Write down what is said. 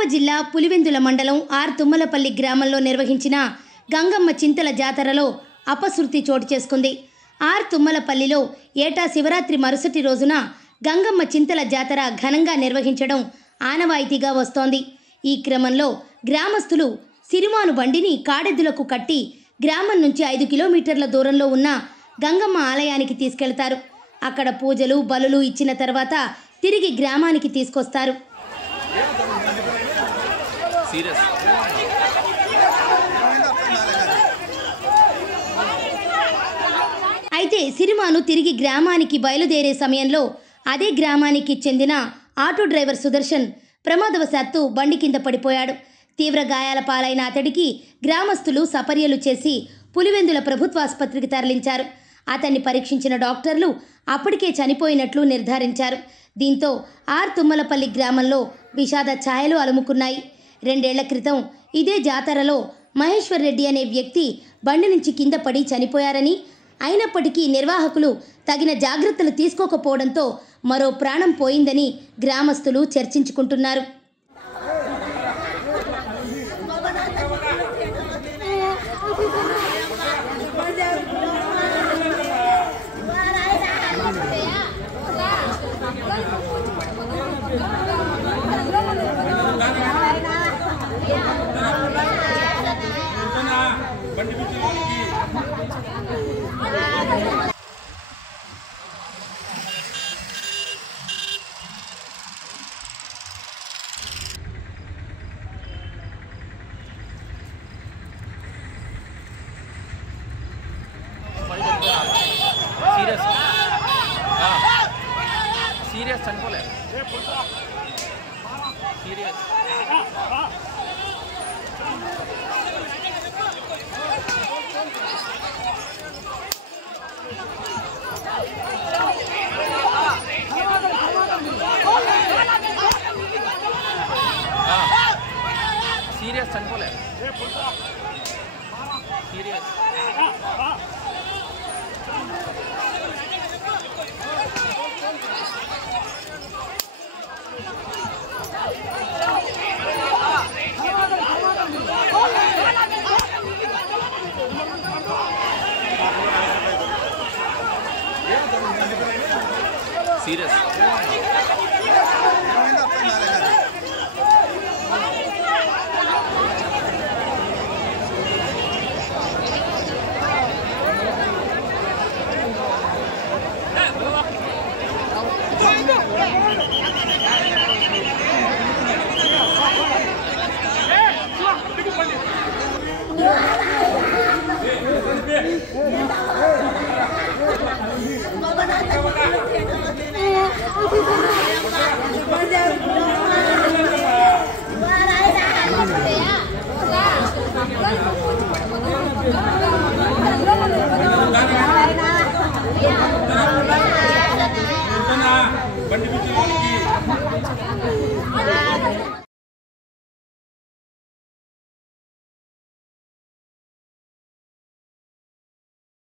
కడప జిల్లా పులివెందుల మండలం ఆర్ తుమ్మలపల్లి గ్రామంలో నిర్వహించిన గంగమ్మ చింతల జాతరలో అపశృతి చోటు చేసుకుంది. ఆర్ తుమ్మలపల్లిలో ఏటా శివరాత్రి మరుసటి రోజున గంగమ్మ చింతల జాతర ఘనంగా నిర్వహించడం ఆనవాయితీగా వస్తోంది. ఈ క్రమంలో గ్రామస్తులు సిరిమాను బండిని కాడెద్దులకు కట్టి గ్రామం నుంచి 5 కిలోమీటర్ల దూరంలో ఉన్న గంగమ్మ ఆలయానికి తీసుకెళ్తారు. అక్కడ పూజలు బలులు ఇచ్చిన తర్వాత తిరిగి గ్రామానికి తీసుకొస్తారు. అయితే సిరిమాను తిరిగి గ్రామానికి బయలుదేరే సమయంలో అదే గ్రామానికి చెందిన ఆటో డ్రైవర్ సుదర్శన్ ప్రమాదవశాత్తు బండి కింద పడిపోయాడు. తీవ్ర గాయాల పాలైన అతడికి గ్రామస్తులు సపర్యలు చేసి పులివెందుల ప్రభుత్వాసుపత్రికి తరలించారు. అతన్ని పరీక్షించిన డాక్టర్లు అప్పటికే చనిపోయినట్లు నిర్ధారించారు. దీంతో ఆర్ తుమ్మలపల్లి గ్రామంలో విషాద ఛాయలు అలుముకున్నాయి. 2 ఏళ్ల క్రితం ఇదే జాతరలో మహేశ్వర్ రెడ్డి అనే వ్యక్తి బండి నుంచి కింద పడి చనిపోయారని, అయినప్పటికీ నిర్వాహకులు తగిన జాగ్రత్తలు తీసుకోకపోవడంతో మరో ప్రాణం పోయిందని గ్రామస్తులు చర్చించుకుంటున్నారు. సీరియస్ అనుకోలే సీరియస్ సీరియస్ అనుకోలే సీరియస్ సీరియస్ బండి